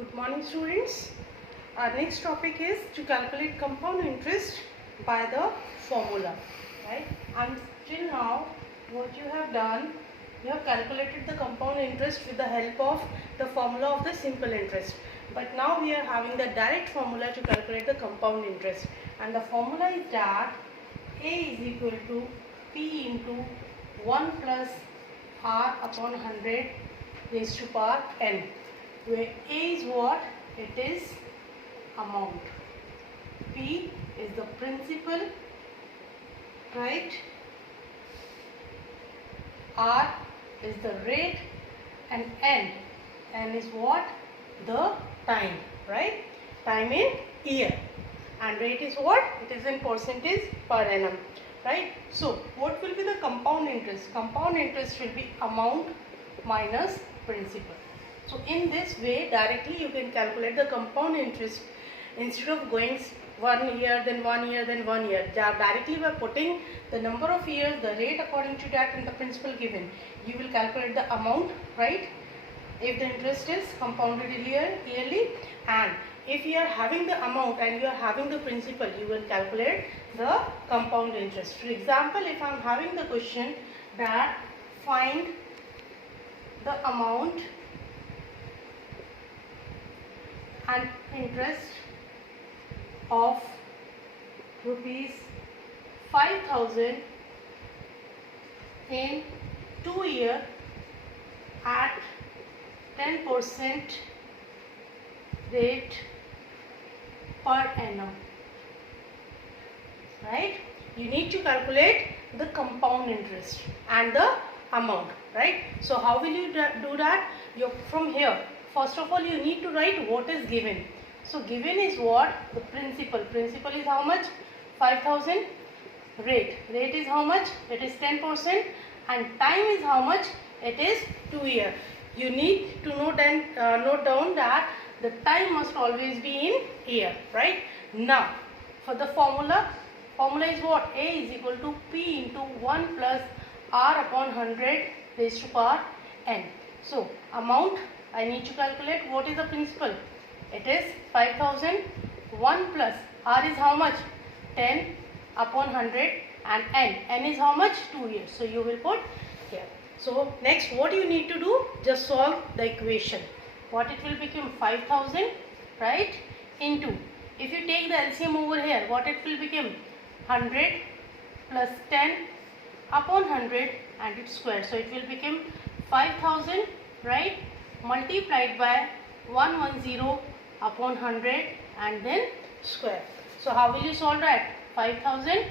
Good morning, students. Our next topic is to calculate compound interest by the formula, right? And till now, what you have done, you have calculated the compound interest with the help of the formula of the simple interest. But now we are having the direct formula to calculate the compound interest, and the formula is that A is equal to P into 1 plus R upon 100 raised to power n, where A is what? It is amount. P is the principal, right? R is the rate, and N is what? The time, right? Time in year. And rate is what? It is in percentage per annum, right? So what will be the compound interest? Compound interest will be amount minus principal. So in this way, directly you can calculate the compound interest instead of going 1 year, then 1 year, then 1 year. Directly by putting the number of years, the rate according to that, and the principal given, you will calculate the amount, right? If the interest is compounded yearly, and if you are having the amount and you are having the principal, you will calculate the compound interest. For example, if I am having the question that find the amount and interest of rupees 5,000 in 2 years at 10% rate per annum, right? You need to calculate the compound interest and the amount, right? So how will you do that? From here, first of all, you need to write what is given. So given is what? The principal. Principal is how much? 5,000. Rate is how much? It is 10%. And time is how much? It is 2 years. You need to note down that the time must always be in year, right? Now, for the formula is what? A is equal to P into 1 plus R upon 100 raised to power n. So, amount I need to calculate. What is the principal? It is 5,000. 1 plus R is how much? 10 upon 100, and n is how much? 2 years. So, you will put here. So, next what you need to do? Just solve the equation. What it will become? 5,000, right? Into, if you take the LCM over here, what it will become? 100 plus 10 upon 100 and its square. So, it will become 5,000, right? Multiplied by 110 upon 100 and then square. So, how will you solve that? 5,000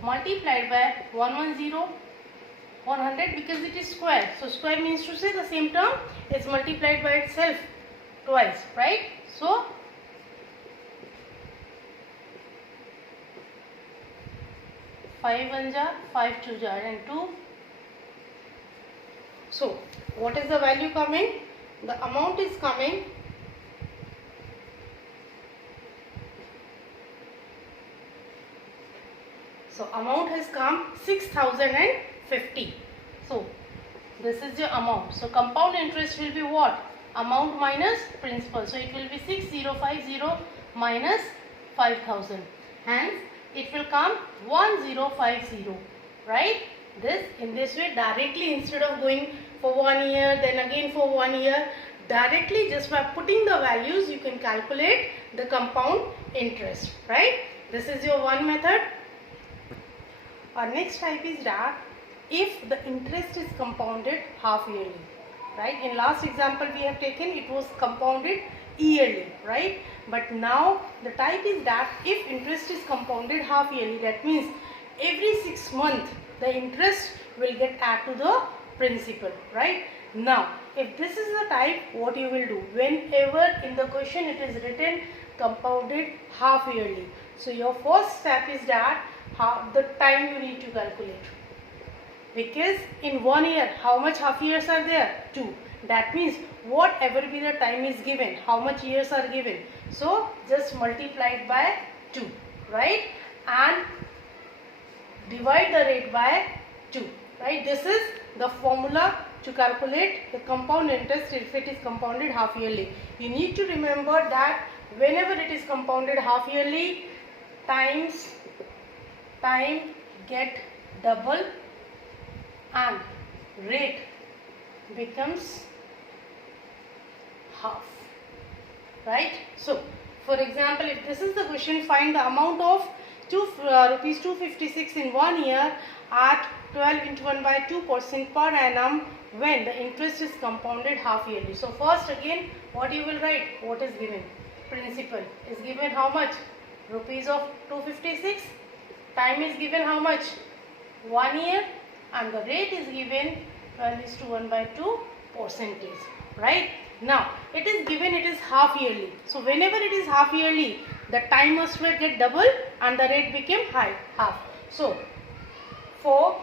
multiplied by 110, 100, because it is square. So, square means to say the same term is multiplied by itself twice, right? So, five one jar, 5 2 jar, and 2. So, what is the value coming? The amount is coming amount has come 6,050. So, this is your amount. So, compound interest will be what? Amount minus principal. So, it will be 6050 minus 5,000. Hence, it will come 1050, right? In this way, directly, instead of going for 1 year, then again for 1 year, directly just by putting the values, you can calculate the compound interest, right? This is your one method. Our next type is that if the interest is compounded half yearly, right? In last example we have taken, it was compounded yearly, right? But now the type is that if interest is compounded half yearly, that means every 6 months the interest will get added to the principal, right? Now, if this is the type, what you will do? Whenever in the question it is written compounded half yearly, so your first step is that the time you need to calculate, because in 1 year how much half years are there? 2. That means whatever be the time is given, how much years are given, so just multiply it by 2, right? And divide the rate by 2, right? This is the formula to calculate the compound interest if it is compounded half yearly, you need to remember that whenever it is compounded half yearly, time get double and rate becomes half, right? So for example, if this is the question, find the amount of rupees 256 in 1 year at 12 into 1/2% per annum when the interest is compounded half yearly. So first again, what you will write? What is given? Principal is given how much? Rupees of 256. Time is given how much? 1 year, and the rate is given 12:1/2%. Right? Now it is given it is half yearly. So whenever it is half yearly, the time must get double and the rate became half. So for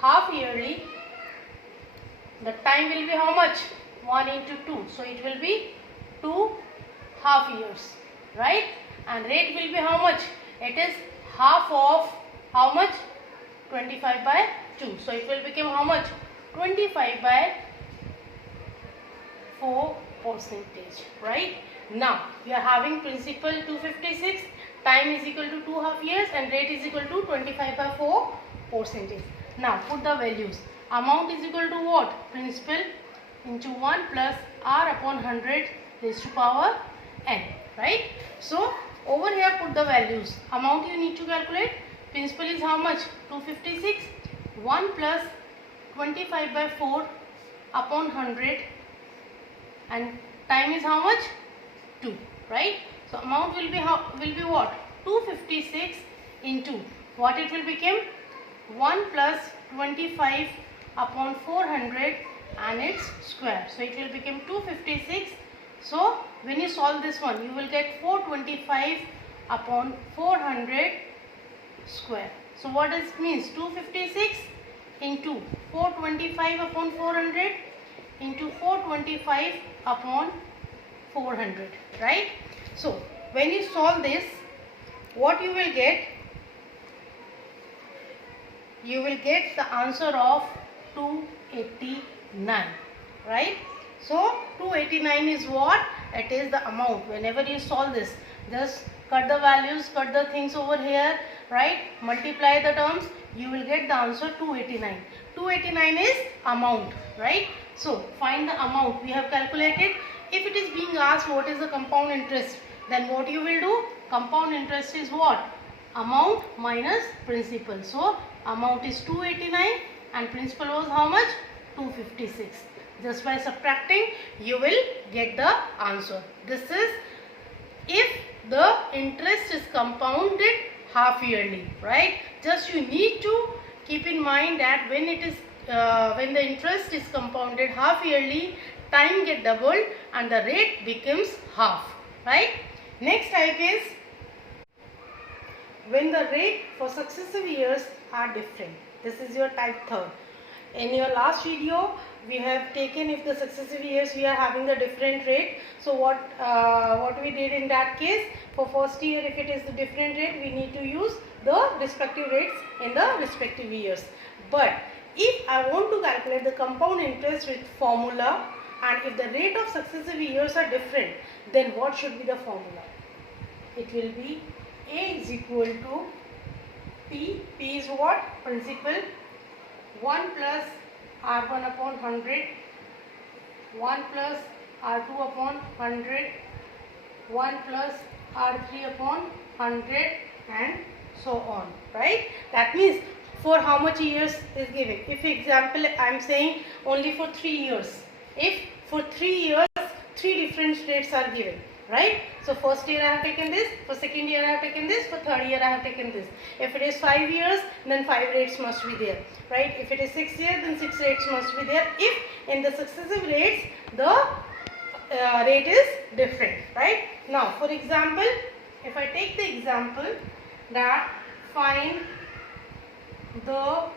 half yearly, the time will be how much? 1 into 2. So it will be 2 half years, right? And rate will be how much? It is half of how much? 25/2. So it will become how much? 25/4%, right? Now we are having principal 256, time is equal to 2 half years, and rate is equal to 25/4%. Now put the values. Amount is equal to what? Principal into 1 plus r upon 100 raised to power n, right? So over here put the values. Amount you need to calculate. Principal is how much? 256. 1 plus 25/4 upon 100, and time is how much? 2, right? So amount will be what? 256 into what it will become? 1 plus 25 upon 400 and its square. So it will become 256. So when you solve this one, you will get 425 upon 400 square. So what does it means? 256 into 425 upon 400 into 425 upon 400, right? So when you solve this, what you will get? You will get the answer of 289, right? So 289 is what? It is the amount. Whenever you solve this, just cut the values, cut the things over here, right? Multiply the terms, you will get the answer 289. 289 is amount, right? So find the amount. We have calculated. If it is being asked what is the compound interest, then what you will do? Compound interest is what? Amount minus principal. So amount is 289 and principal was how much? 256. Just by subtracting, you will get the answer. This is if the interest is compounded half yearly, right? Just you need to keep in mind that when it is when the interest is compounded half yearly, time get doubled and the rate becomes half, right? Next type is when the rate for successive years are different. This is your type third. In your last video, we have taken if the successive years we are having the different rate. So what we did in that case, for first year if it is the different rate, we need to use the respective rates in the respective years. But if I want to calculate the compound interest with formula, and if the rate of successive years are different, then what should be the formula? It will be A is equal to P. P is what? Principal. 1 plus R1 upon 100, 1 plus R2 upon 100, 1 plus R3 upon 100, and so on, right? That means for how much years is given. If example I am saying only for 3 years. If for 3 years 3 different rates are given, right? So first year I have taken this, for second year I have taken this, for third year I have taken this. If it is 5 years, then 5 rates must be there, right? If it is 6 years, then 6 rates must be there. If in the successive rates the rate is different, right? Now for example, if I take the example that find the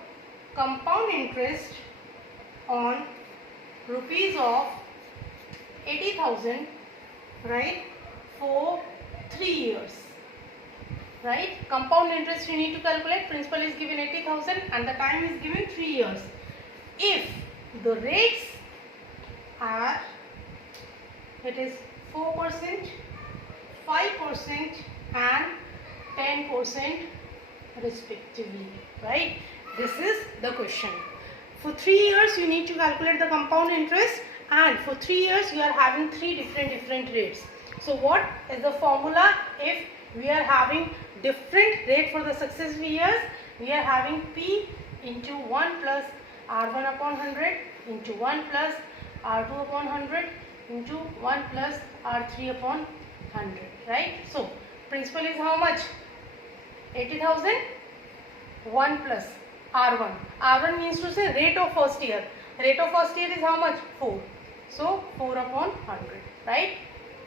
compound interest on rupees of 80,000, right, for 3 years, right? Compound interest you need to calculate. Principal is given 80,000 and the time is given 3 years. if the rates are, it is 4%, 5% and 10% respectively, right? This is the question. For 3 years you need to calculate the compound interest, and for 3 years you are having 3 different rates. So what is the formula if we are having different rate for the successive years? We are having P into 1 plus R1 upon 100 into 1 plus R2 upon 100 into 1 plus R3 upon 100, right? So principal is how much? 80,000. 1 plus R1. R1 means to say rate of first year. Rate of first year is how much? 4. So 4 upon 100, right?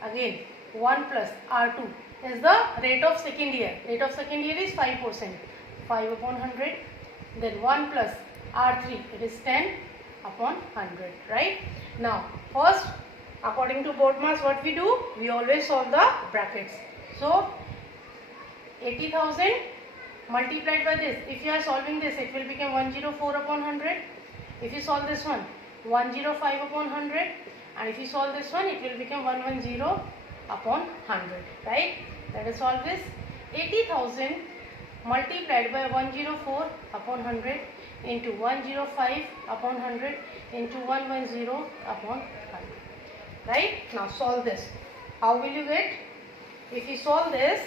Again 1 plus R2 is the rate of second year. Rate of second year is 5%. 5 upon 100. Then 1 plus R3, it is 10 upon 100, right? Now first, according to BODMAS, what we do? We always solve the brackets. So 80,000 multiplied by this. If you are solving this, it will become 104 upon 100. If you solve this one, 105 upon 100. And if you solve this one, it will become 110 upon 100, right? Let us solve this. 80,000 multiplied by 104 upon 100 into 105 upon 100 into 110 upon 100, right? Now solve this. How will you get? If you solve this,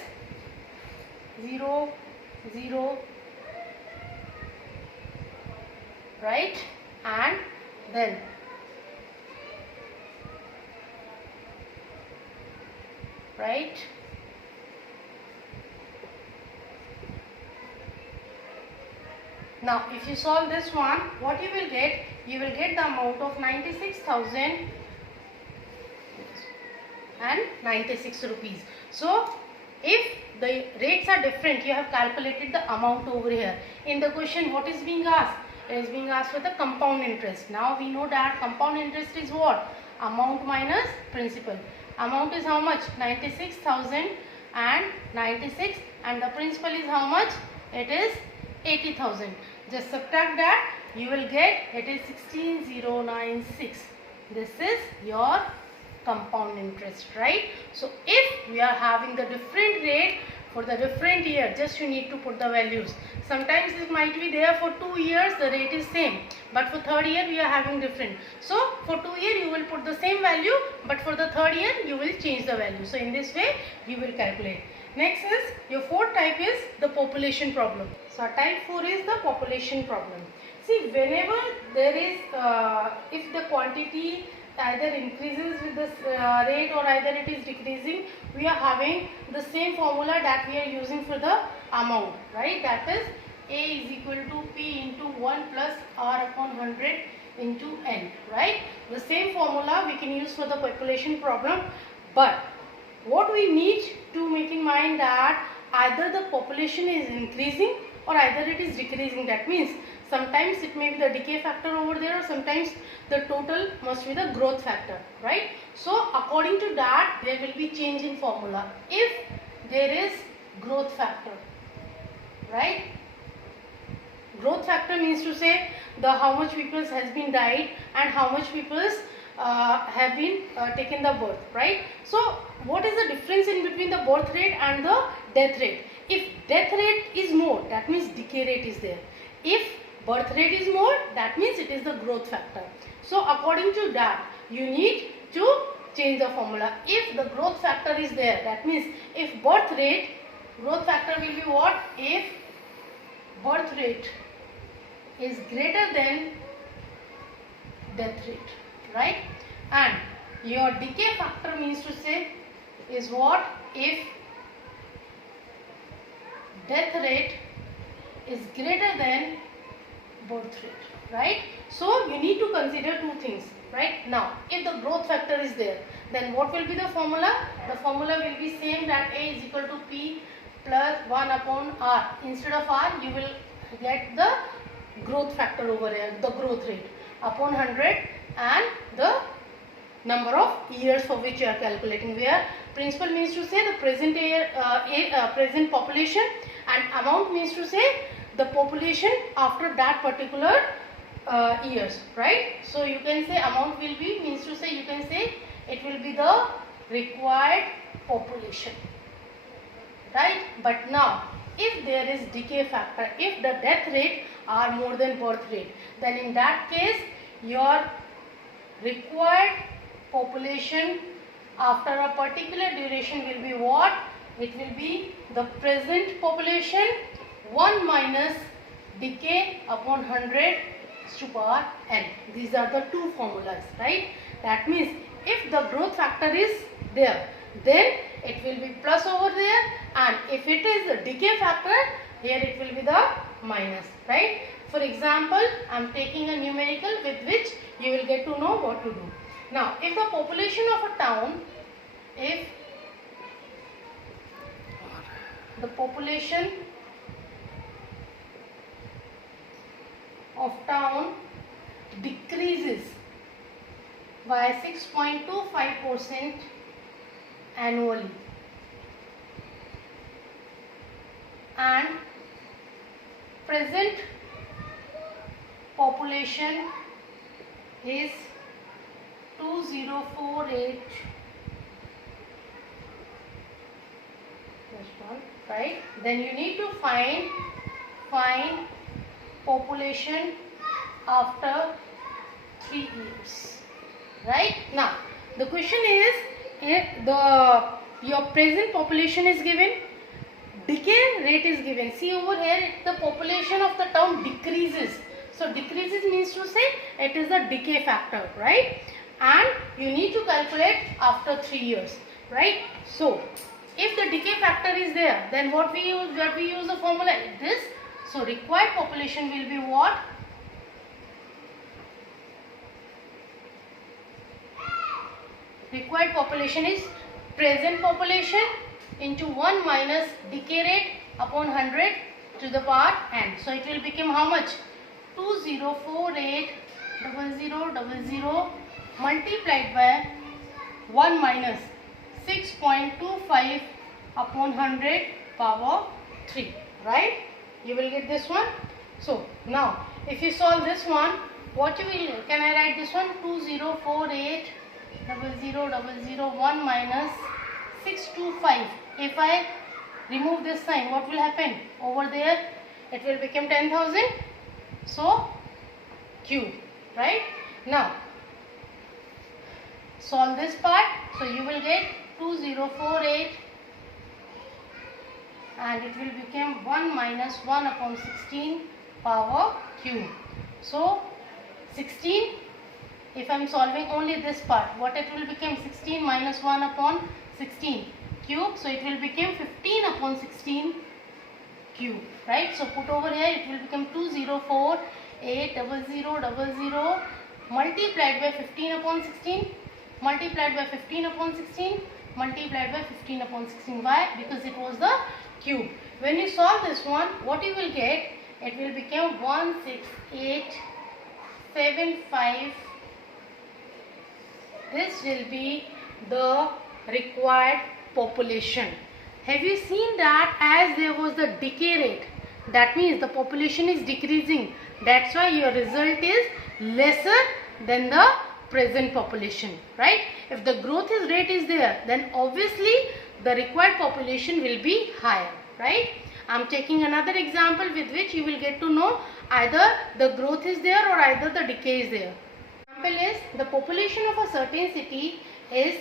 0, 0, right? And then right? Now if you solve this one, what you will get? You will get the amount of 96,096 rupees. So if the rates are different, you have calculated the amount over here. In the question, what is being asked? It is being asked for the compound interest. Now we know that compound interest is what? Amount minus principal. Amount is how much? 96,096, and the principal is how much? It is 80,000. Just subtract that, you will get it is 16,096. This is your compound interest, right? So if we are having the different rate for the different year, just you need to put the values. Sometimes it might be there for 2 years the rate is same, but for third year we are having different. So for 2 year you will put the same value, but for the third year you will change the value. So in this way you will calculate. Next is your fourth type is the population problem. So type 4 is the population problem. See, whenever there is if the quantity either increases with this rate or either it is decreasing, we are having the same formula that we are using for the amount, right? That is A is equal to P into 1 plus R upon 100 into N, right? The same formula we can use for the population problem, but what we need to make in mind that either the population is increasing or either it is decreasing. That means sometimes it may be the decay factor over there, or sometimes the total must be the growth factor, right? So according to that there will be change in formula if there is growth factor, right? Growth factor means to say the how much people has been died and how much people have been taken the birth, right? So what is the difference in between the birth rate and the death rate? If death rate is more, that means decay rate is there. If birth rate is more, that means it is the growth factor. So according to that you need to change the formula. If the growth factor is there, that means if birth rate, growth factor will be what? If birth rate is greater than death rate, right? And your decay factor means to say is what? If death rate is greater than birth rate, right? So you need to consider two things, right? Now if the growth factor is there, then what will be the formula? The formula will be same, that A is equal to P plus 1 upon R. Instead of R you will get the growth factor over here, the growth rate upon 100 and the number of years for which you are calculating, where principal means to say the present year, present population, and amount means to say the population after that particular years, right? So you can say amount will be, means to say, you can say it will be the required population, right? But now if there is decay factor, if the death rate are more than birth rate, then in that case your required population after a particular duration will be what? It will be the present population 1 minus decay upon 100 to power n. These are the two formulas, right? That means if the growth factor is there, then it will be plus over there, and if it is the decay factor, here it will be the minus, right? For example, I am taking a numerical with which you will get to know what to do. Now, if the population of a town, if the population of town decreases by 6.25% annually, and present population is 2048, right? Then you need to find population after 3 years, right? Now the question is, your present population is given, decay rate is given. See over here, the population of the town decreases. So decreases means to say it is a decay factor, right? And you need to calculate after 3 years, right? So if the decay factor is there, then what we use the formula is this. So required population will be what? Required population is present population into 1 minus decay rate upon 100 to the power n. So it will become how much? 20480000 multiplied by 1 minus 6.25 upon 100 power 3, right? You will get this one. So now if you solve this one, what you will, can I write this one? 20480000 minus 625. If I remove this sign, what will happen? Over there it will become 10,000. So cube, right? Now solve this part. So you will get 2048 and it will become 1 minus 1 upon 16 power cube. So 16, if I am solving only this part, what it will become? 16 minus 1 upon 16 cube. So it will become 15 upon 16 cube, right? So put over here, it will become 20480000 multiplied by 15 upon 16 multiplied by 15 upon 16 multiplied by 15 upon 16. Why? Because it was the cube. When you solve this one, what you will get? It will become 16875. This will be the required population. Have you seen that as there was the decay rate? That means the population is decreasing. That's why your result is lesser than the present population, right? If the growth rate is there, then obviously the required population will be higher, right? I'm taking another example with which you will get to know either the growth is there or either the decay is there. Example is, the population of a certain city is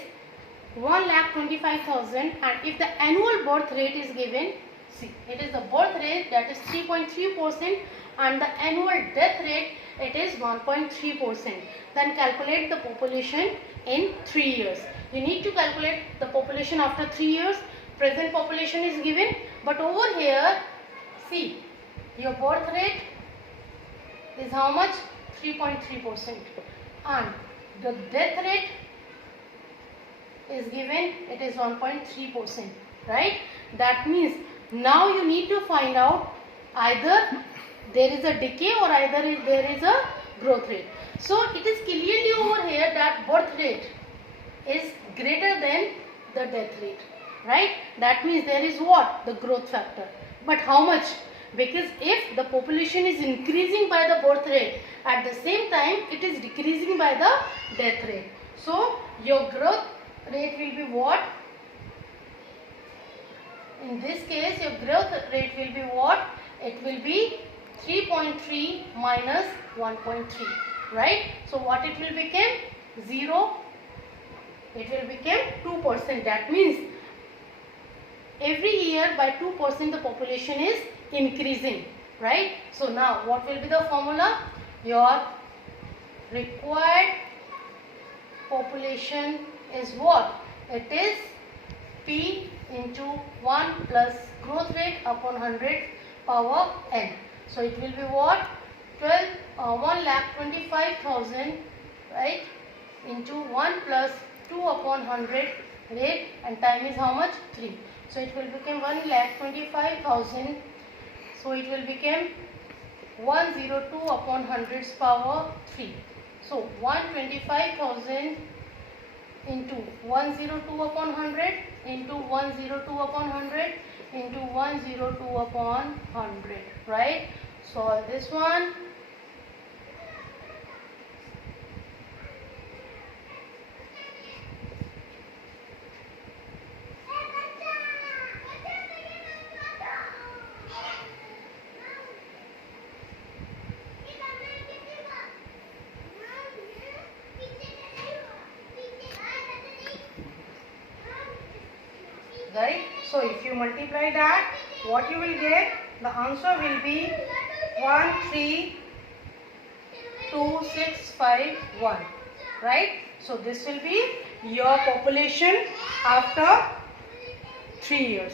1,25,000 and if the annual birth rate is given, see, it is the birth rate, that is 3.3%, and the annual death rate, it is 1.3%. Then calculate the population in 3 years. You need to calculate the population after 3 years. Present population is given, but over here, see, your birth rate is how much? 3.3%, and the death rate is given, it is 1.3%, right? That means now you need to find out either there is a decay or either there is a growth rate. So it is clearly over here that birth rate is greater than the death rate, right? That means there is what? The growth factor. But how much? because if the population is increasing by the birth rate, at the same time it is decreasing by the death rate. So your growth rate will be what? In this case your growth rate will be what? It will be 3.3 minus 1.3, right? So what it will become? 0. It will become 2%. That means every year by 2% the population is increasing, right? So now what will be the formula? Your required population is what? It is P into 1 plus growth rate upon 100 power n. So it will be what? 1,25,000, right, into 1 plus 2 upon 100 rate, and time is how much? 3. So it will become 1,25,000. So it will become 102 upon 100's power 3. So 125,000 into 102 upon 100 into 102 upon 100 into 102 upon 100, right? Solve this one. Right? So if you multiply that, what you will get? The answer will be 132651. Right? So this will be your population after 3 years.